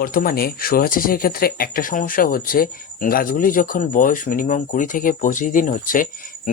বর্তমানে সোয়া চাষের ক্ষেত্রে একটা সমস্যা হচ্ছে গাছগুলি যখন বয়স মিনিমাম কুড়ি থেকে পঁচিশ দিন হচ্ছে,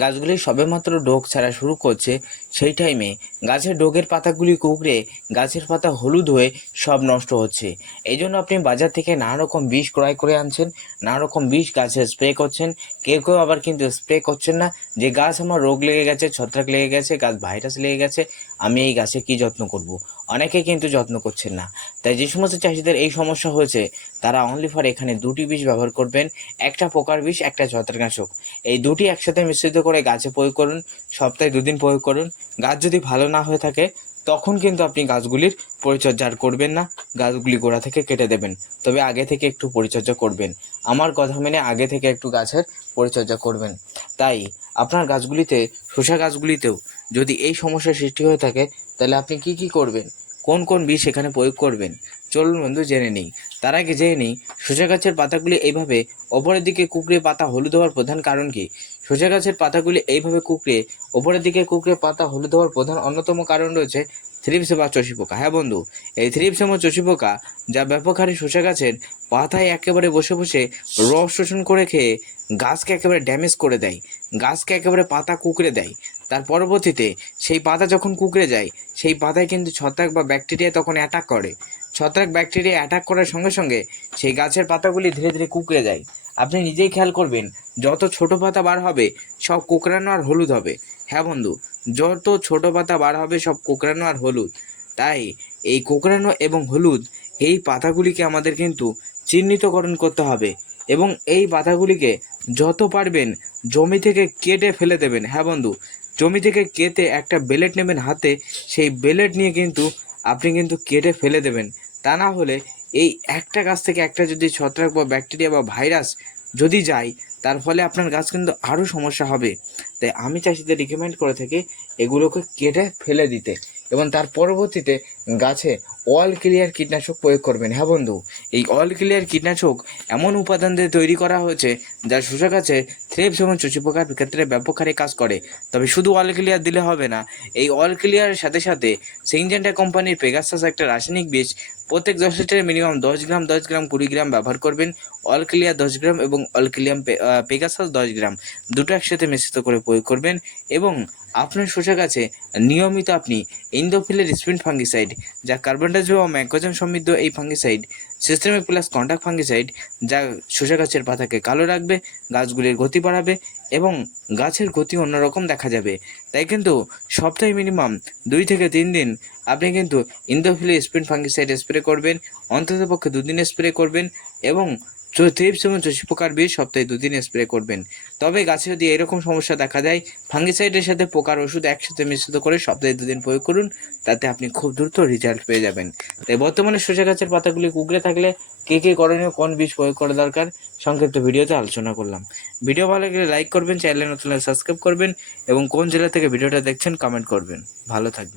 গাছগুলি সবেমাত্র ডোক ছাড়া শুরু করছে সেই টাইমে গাছের ডোগের পাতাগুলি কুকড়ে, গাছের পাতা হলুদ হয়ে সব নষ্ট হচ্ছে এই জন্য আপনি বাজার থেকে নানা রকম বিষ ক্রয় করে আনছেন, নানা রকম বিষ গাছে স্প্রে করছেন, কেউ কেউ আবার কিন্তু স্প্রে করছেন না যে, গাছ আমার রোগ লেগে গেছে, ছত্রাক লেগে গেছে, গাছ ভাইরাস লেগে গেছে, আমি এই গাছে কি যত্ন করব। অনেকে কিন্তু যত্ন করছেন না তাই যে সমস্ত চাষিদের এই সমস্যা হয়েছে, তারা অনলি ফর এখানে দুটি বিষ ব্যবহার করবেন একটা পোকার বিষ, একটা ছত্রাকনাশক এই দুটি একসাথে মিশ্রিত করে গাছে প্রয়োগ করুন, সপ্তাহে দুদিন প্রয়োগ করুন। গাছ যদি ভালো না হয়ে থাকে, তখন কিন্তু আপনি গাছগুলির পরিচর্যা আর করবেন না, গাছগুলি গোড়া থেকে কেটে দেবেন। তবে আগে থেকে একটু পরিচর্যা করবেন। আমার কথা মেনে আগে থেকে একটু গাছের পরিচর্যা করবেন। তাই আপনার গাছগুলিতে, শসা গাছগুলিতেও যদি এই সমস্যার সৃষ্টি হয়ে থাকে, তাহলে আপনি কি কি করবেন? কোন কোন বিষ এখানে প্রয়োগ করবেন? চলুন বন্ধু, জেনে নিই। তার আগে জেনে নিই শসা গাছের পাতাগুলি এইভাবে ওপরের দিকে কুকড়ে পাতা হলুদ হওয়ার প্রধান কারণ কি? শসা গাছের পাতাগুলি এইভাবে কুকড়ে, ওপরের দিকে কুকড়ে পাতা হলুদ হওয়ার প্রধান অন্যতম কারণ রয়েছে থ্রিপস বা চষি পোকা হ্যাঁ বন্ধু, এই থ্রিপস এবং চষি পোকা যা ব্যাপক হারে শসা গাছের পাতায় একেবারে বসে বসে রস শোষণ করে খেয়ে গাছকে একেবারে ড্যামেজ করে দেয়, গাছকে একেবারে পাতা কুকড়ে দেয়। তার পরবর্তীতে সেই পাতা যখন কুকড়ে যায় সেই পাতায় কিন্তু ছত্রাক বা ব্যাকটেরিয়া তখন অ্যাটাক করে। ছত্রাক ব্যাকটেরিয়া অ্যাটাক করার সঙ্গে সঙ্গে সেই গাছের পাতাগুলি ধীরে ধীরে কুকড়ে যায়। আপনি নিজেই খেয়াল করবেন, যত ছোট পাতা বার হবে, সব কোকড়ানো আর হলুদ হবে। হ্যাঁ বন্ধু, যত ছোট পাতা বার হবে, সব কোকড়ানো আর হলুদ। তাই এই কোকড়ানো এবং হলুদ, এই পাতাগুলিকে আমাদের কিন্তু চিহ্নিতকরণ করতে হবে এবং এই পাতাগুলিকে যত পারবেন জমি থেকে কেটে ফেলে দেবেন। হ্যাঁ বন্ধু জমি থেকে কেটে একটা বেলেট নেবেন হাতে, সেই বেলেট নিয়ে কিন্তু আপনি কিন্তু কেটে ফেলে দেবেন। তা না হলে এই একটা গাছ থেকে একটা যদি ছত্রাক বা ব্যাকটেরিয়া বা ভাইরাস যদি যায়, তার ফলে আপনার গাছ কিন্তু আরও সমস্যা হবে। তাই আমি চাষিদের রিকমেন্ড করে থাকি এগুলোকে কেটে ফেলে দিতে এবং তার পরবর্তীতে গাছে অল ক্লিয়ার কীটনাশক প্রয়োগ করবেন। হ্যাঁ বন্ধু, এই অল ক্লিয়ার কীটনাশক এমন উপাদান দিয়ে তৈরি করা হয়েছে যা শসা গাছে থ্রেপস এবং চুচি পোকার ক্ষেত্রে ব্যাপক হারে কাজ করে। তবে শুধু অল ক্লিয়ার দিলে হবে না, এই অল ক্লিয়ারের সাথে সাথে সিনজেন্টা কোম্পানির পেগাসাস একটা রাসায়নিক বীজ প্রত্যেক দশ লিটারে মিনিমাম দশ গ্রাম দশ গ্রাম, কুড়ি গ্রাম ব্যবহার করবেন। অল ক্লিয়ার দশ গ্রাম এবং অল ক্লিয়াম পেগাসাস দশ গ্রাম দুটো একসাথে মিশ্রিত করে প্রয়োগ করবেন এবং আপনার শসা গাছে নিয়মিত আপনি ইন্দোফিলের স্পিন ফাঙ্গিসাইড যা কার্বনডাইজম ও ম্যাকোজেন সমৃদ্ধ এই fungicide systemic plus contact fungicide যা শসা গাছের পাতাকে কালো রাখবে, গাছগুলির গতি বাড়াবে এবং গাছের গতি অন্যরকম দেখা যাবে। তাই কিন্তু সপ্তাহে মিনিমাম দুই থেকে তিন দিন আপনি কিন্তু ইন্দোফিলি স্প্রিন ফাঙ্গিসাইড স্প্রে করবেন, অন্ততপক্ষে দুদিন স্প্রে করবেন এবং থ্রিপস এবং চষি পোকার বিষ সপ্তাহে দুদিন স্প্রে করবেন। তবে গাছে যদি এরকম সমস্যা দেখা যায় ফাঙ্গিসাইডের সাথে পোকার ওষুধ একসাথে মিশ্রিত করে সপ্তাহে দুদিন প্রয়োগ করুন, তাতে আপনি খুব দ্রুত রেজাল্ট পেয়ে যাবেন। তাই বর্তমানে সরষে গাছের পাতাগুলি কুকড়ে থাকলে কে কে করণীয়, কোন বীজ প্রয়োগ করা দরকার, সংক্ষিপ্ত ভিডিওতে আলোচনা করলাম। ভিডিও ভালো লাগলে লাইক করবেন চ্যানেলে নতুন সাবস্ক্রাইব করবেন, এবং কোন জেলা থেকে ভিডিওটা দেখছেন কমেন্ট করবেন। ভালো থাকবেন।